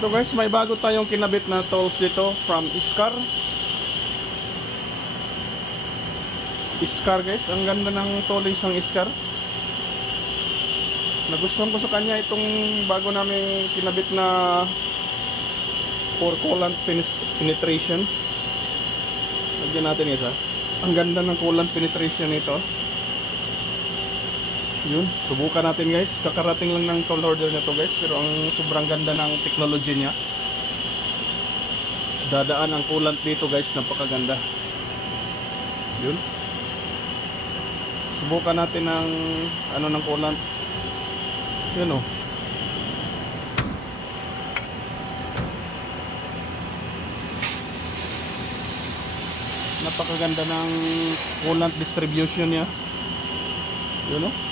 So guys, may bago tayong kinabit na tools dito from Iskar. Iskar guys, ang ganda ng tools ng Iskar. Nagustuhan ko sa kanya itong bago namin kinabit na for coolant penetration. Lagyan natin isa. Ang ganda ng coolant penetration nito. Yun, subukan natin guys. Kakarating lang ng tool order na to guys, pero ang sobrang ganda ng technology niya. Dadaan ang coolant dito guys, napakaganda. Yun. Subukan natin ng ano ng coolant. Yun oh. Napakaganda ng coolant distribution niya. Yun oh.